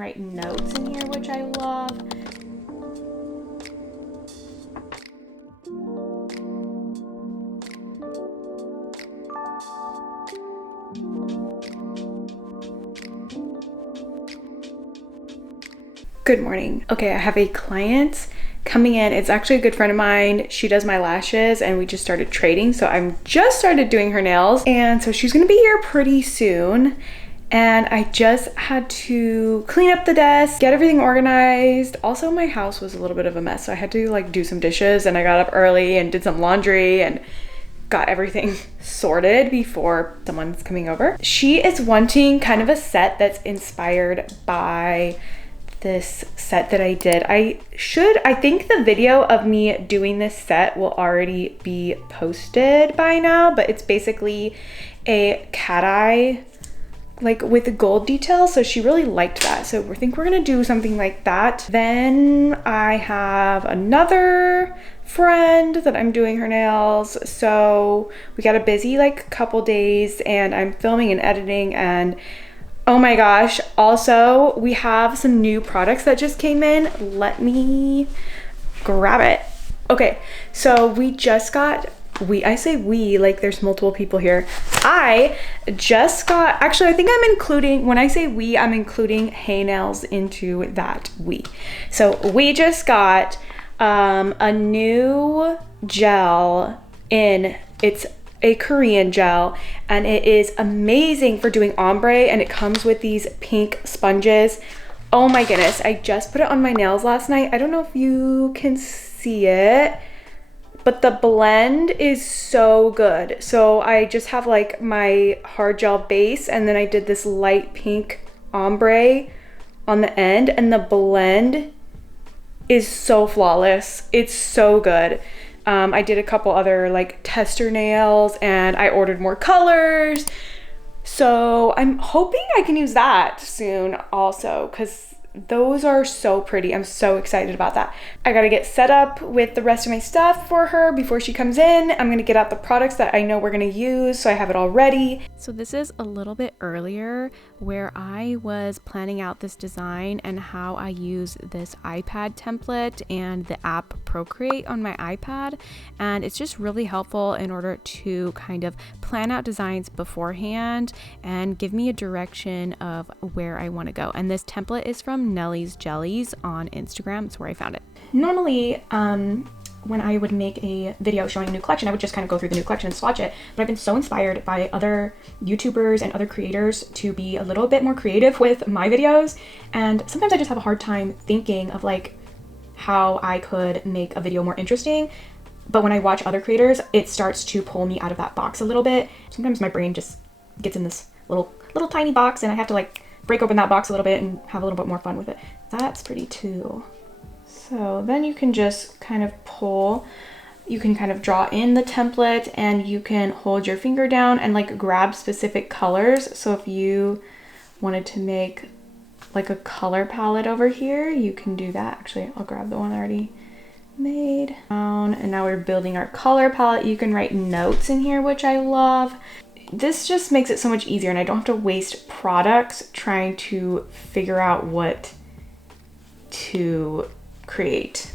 write notes in here, which I love. Good morning. Okay, I have a client coming in. It's actually a good friend of mine. She does my lashes and we just started trading. So I'm just started doing her nails. And so she's gonna be here pretty soon. And I just had to clean up the desk, get everything organized. Also, my house was a little bit of a mess. So I had to like do some dishes, and I got up early and did some laundry and got everything sorted before someone's coming over. She is wanting kind of a set that's inspired by this set that I did. I think the video of me doing this set will already be posted by now, but it's basically a cat eye like with gold details. So she really liked that. So I think we're gonna do something like that. Then I have another friend that I'm doing her nails. So we got a busy like couple days and I'm filming and editing, and oh my gosh, also we have some new products that just came in. Let me grab it. Okay, so we just got, I say we, like there's multiple people here. I just got, actually I think I'm including, when I say we, I'm including Hey Nails into that we. So we just got a new gel in, it's a Korean gel, and it is amazing for doing ombre, and it comes with these pink sponges. Oh my goodness, I just put it on my nails last night. I don't know if you can see it, but the blend is so good. So I just have like my hard gel base, and then I did this light pink ombre on the end, and the blend is so flawless. It's so good. I did a couple other like tester nails, and I ordered more colors. So I'm hoping I can use that soon also, because those are so pretty. I'm so excited about that. I gotta get set up with the rest of my stuff for her before she comes in. I'm gonna get out the products that I know we're gonna use, so I have it all ready. So this is a little bit earlier where I was planning out this design and how I use this iPad template and the app Procreate on my iPad. And it's just really helpful in order to kind of plan out designs beforehand and give me a direction of where I want to go. And this template is from Nellie's Jellies on Instagram. It's where I found it. Normally, when I would make a video showing a new collection, I would just kind of go through the new collection and swatch it. But I've been so inspired by other YouTubers and other creators to be a little bit more creative with my videos. And sometimes I just have a hard time thinking of like how I could make a video more interesting. But when I watch other creators, it starts to pull me out of that box a little bit. Sometimes my brain just gets in this little tiny box, and I have to like break open that box a little bit and have a little bit more fun with it. That's pretty too. So then you can just kind of pull, you can kind of draw in the template, and you can hold your finger down and like grab specific colors. So if you wanted to make like a color palette over here, you can do that. Actually, I'll grab the one I already made. And now we're building our color palette. You can write notes in here, which I love. This just makes it so much easier, and I don't have to waste products trying to figure out what to create.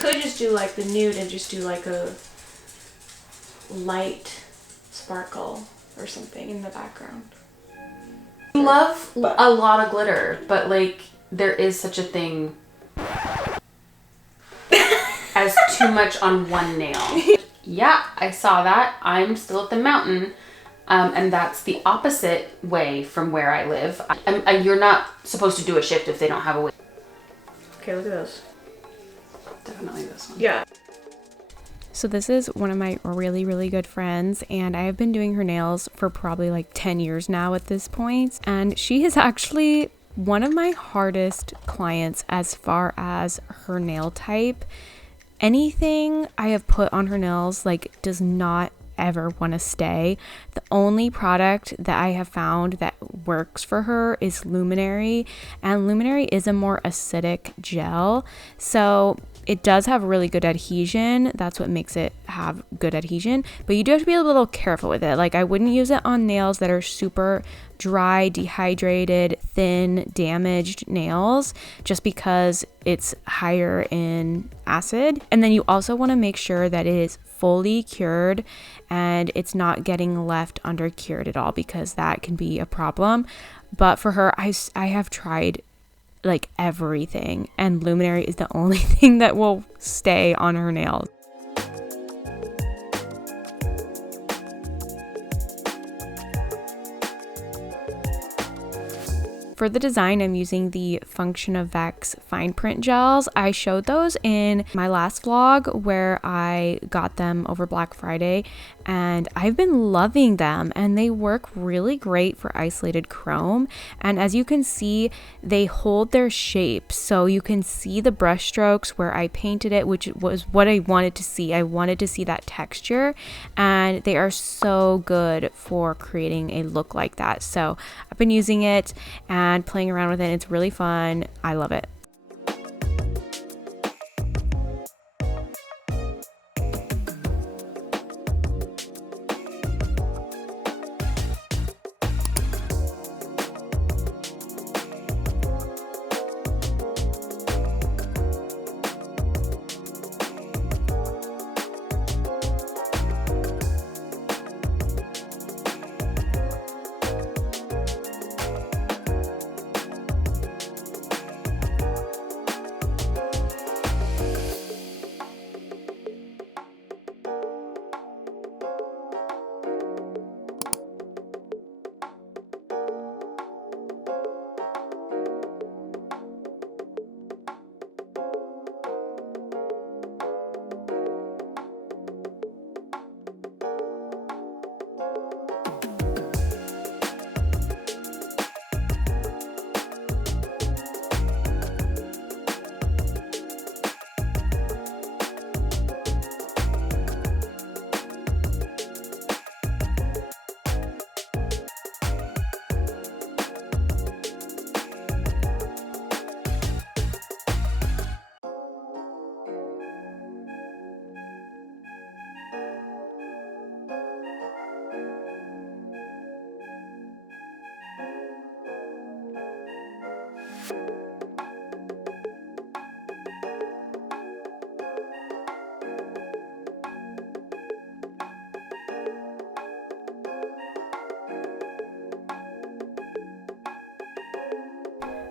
Could just do like the nude and just do like a light sparkle or something in the background. I love a lot of glitter, but like there is such a thing as too much on one nail. Yeah, I saw that. I'm still at the mountain, and that's the opposite way from where I live. You're not supposed to do a shift if they don't have a way. Okay, look at those. Definitely this one. Yeah. So this is one of my really, really good friends, and I have been doing her nails for probably like 10 years now at this point. And she is actually one of my hardest clients as far as her nail type. Anything I have put on her nails like does not ever want to stay. The only product that I have found that works for her is Luminary, and Luminary is a more acidic gel, so it does have really good adhesion. That's what makes it have good adhesion, but you do have to be a little careful with it. Like, I wouldn't use it on nails that are super dry, dehydrated, thin, damaged nails, just because it's higher in acid. And then you also want to make sure that it is fully cured and it's not getting left under cured at all, because that can be a problem. But for her, I have tried like everything, and Luminary is the only thing that will stay on her nails. For the design, I'm using the Function of X fine print gels. I showed those in my last vlog where I got them over Black Friday, and I've been loving them, and they work really great for isolated chrome. And as you can see, they hold their shape, so you can see the brush strokes where I painted it, which was what I wanted to see. I wanted to see that texture, and they are so good for creating a look like that. So I've been using it and playing around with it. It's really fun. I love it.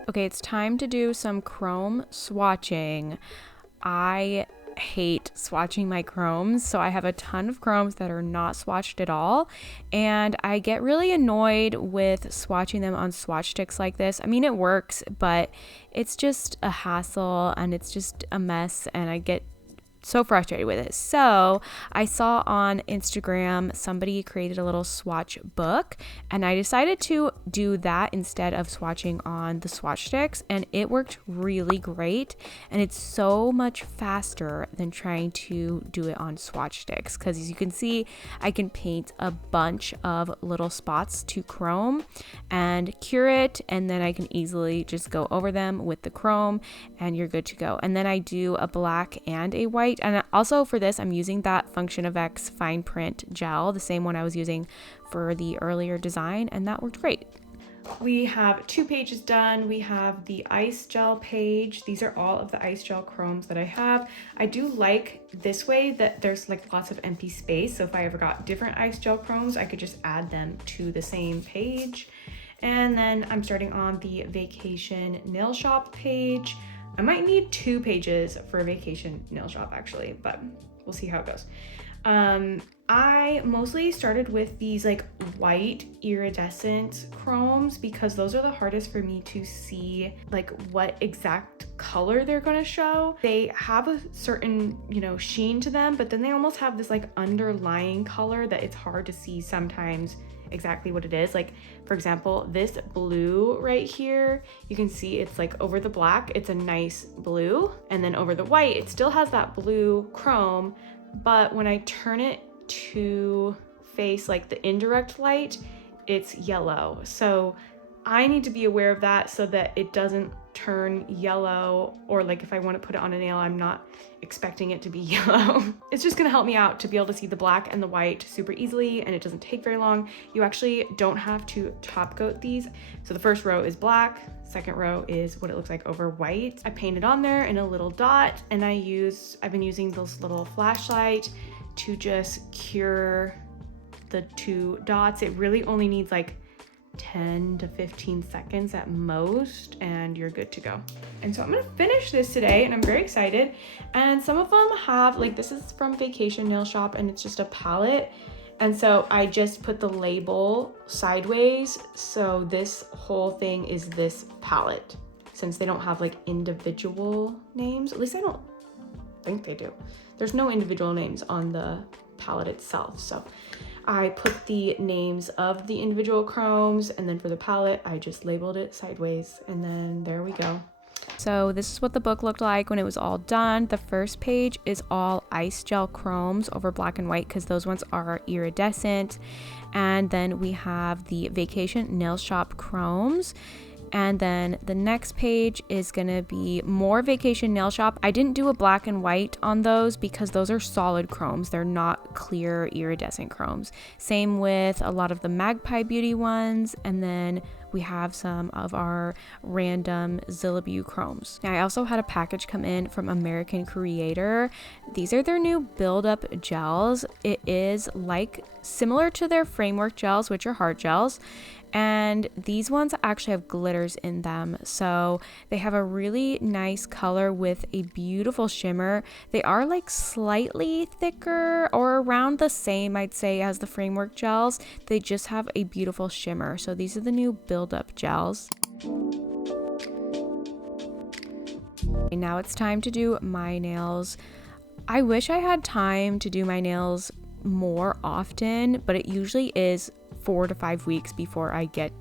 Okay, it's time to do some chrome swatching. I hate swatching my chromes, so I have a ton of chromes that are not swatched at all, and I get really annoyed with swatching them on swatch sticks like this. I mean, it works, but it's just a hassle and it's just a mess, and I get so frustrated with it. So I saw on Instagram somebody created a little swatch book, and I decided to do that instead of swatching on the swatch sticks, and it worked really great, and it's so much faster than trying to do it on swatch sticks, because as you can see, I can paint a bunch of little spots to chrome and cure it, and then I can easily just go over them with the chrome and you're good to go. And then I do a black and a white. And also for this, I'm using that Function of X fine print gel, the same one I was using for the earlier design, and that worked great. We have 2 pages done. We have the ice gel page. These are all of the ice gel chromes that I have. I do like this way that there's like lots of empty space. So if I ever got different ice gel chromes, I could just add them to the same page. And then I'm starting on the vacation nail shop page. I might need 2 pages for a vacation nail shop actually, but we'll see how it goes. I mostly started with these like white iridescent chromes because those are the hardest for me to see like what exact color they're gonna show. They have a certain, you know, sheen to them, but then they almost have this like underlying color that it's hard to see sometimes exactly what it is. Like for example, this blue right here, you can see it's like over the black, it's a nice blue, and then over the white, it still has that blue chrome, but when I turn it to face like the indirect light, it's yellow. So I need to be aware of that so that it doesn't turn yellow, or like if I want to put it on a nail, I'm not expecting it to be yellow. It's just gonna help me out to be able to see the black and the white super easily, and it doesn't take very long. You actually don't have to top coat these. So the first row is black, second row is what it looks like over white. I painted on there in a little dot, and I've been using this little flashlight to just cure the 2 dots. It really only needs like 10 to 15 seconds at most, and you're good to go. And so I'm gonna finish this today, and I'm very excited. And some of them have, like this is from Vacation Nail Shop, and it's just a palette. And so I just put the label sideways. So this whole thing is this palette, since they don't have like individual names. At least I don't think they do. There's no individual names on the palette itself. So I put the names of the individual chromes, and then for the palette, I just labeled it sideways, and then there we go. So this is what the book looked like when it was all done. The first page is all ice gel chromes over black and white because those ones are iridescent. And then we have the Vacation Nail Shop chromes. And then the next page is gonna be more Vacation Nail Shop. I didn't do a black and white on those because those are solid chromes. They're not clear iridescent chromes. Same with a lot of the Magpie Beauty ones. And then we have some of our random Zillabue chromes. Now I also had a package come in from American Creator. These are their new build-up gels. It is like similar to their framework gels, which are hard gels. And these ones actually have glitters in them. So they have a really nice color with a beautiful shimmer. They are like slightly thicker or around the same, I'd say, as the framework gels. They just have a beautiful shimmer. So these are the new build-up gels. And now it's time to do my nails. I wish I had time to do my nails more often, but it usually is 4 to 5 weeks before I get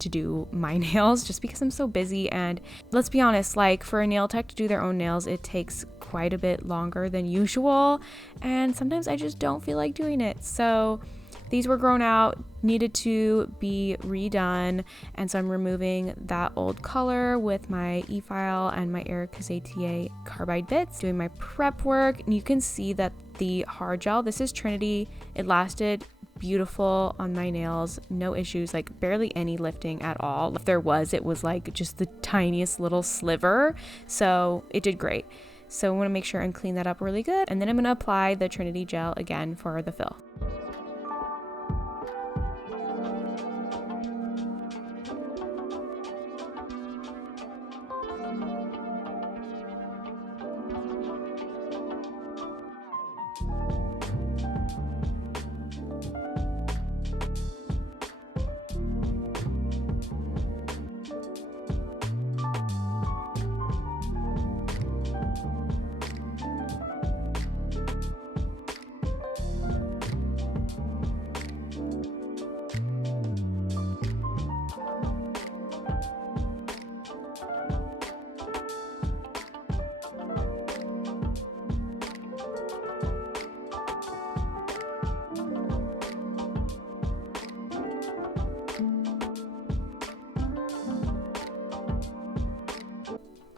to do my nails, just because I'm so busy. And let's be honest, like for a nail tech to do their own nails, it takes quite a bit longer than usual, and sometimes I just don't feel like doing it. So these were grown out, needed to be redone, and so I'm removing that old color with my e-file and my Erica Zatier carbide bits, doing my prep work. And you can see that the hard gel, this is Trinity, it lasted beautiful on my nails, no issues, like barely any lifting at all. If there was, it was like just the tiniest little sliver, so it did great. So I want to make sure and clean that up really good, and then I'm going to apply the Trinity gel again for the fill.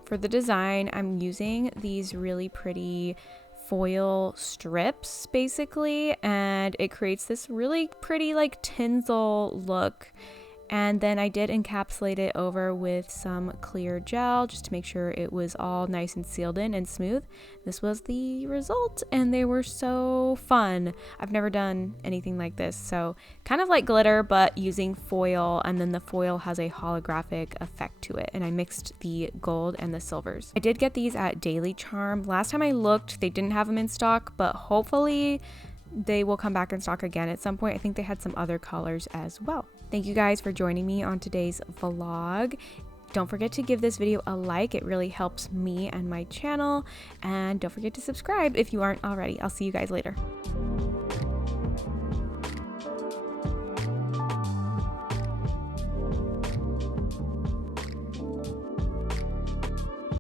For the design, I'm using these really pretty foil strips basically, and it creates this really pretty like tinsel look. And then I did encapsulate it over with some clear gel just to make sure it was all nice and sealed in and smooth. This was the result, and they were so fun. I've never done anything like this, so kind of like glitter but using foil, and then the foil has a holographic effect to it, and I mixed the gold and the silvers. I did get these at Daily Charm. Last time I looked, they didn't have them in stock, but hopefully they will come back in stock again at some point. I think they had some other colors as well. Thank you guys for joining me on today's vlog. Don't forget to give this video a like. It really helps me and my channel. And don't forget to subscribe if you aren't already. I'll see you guys later.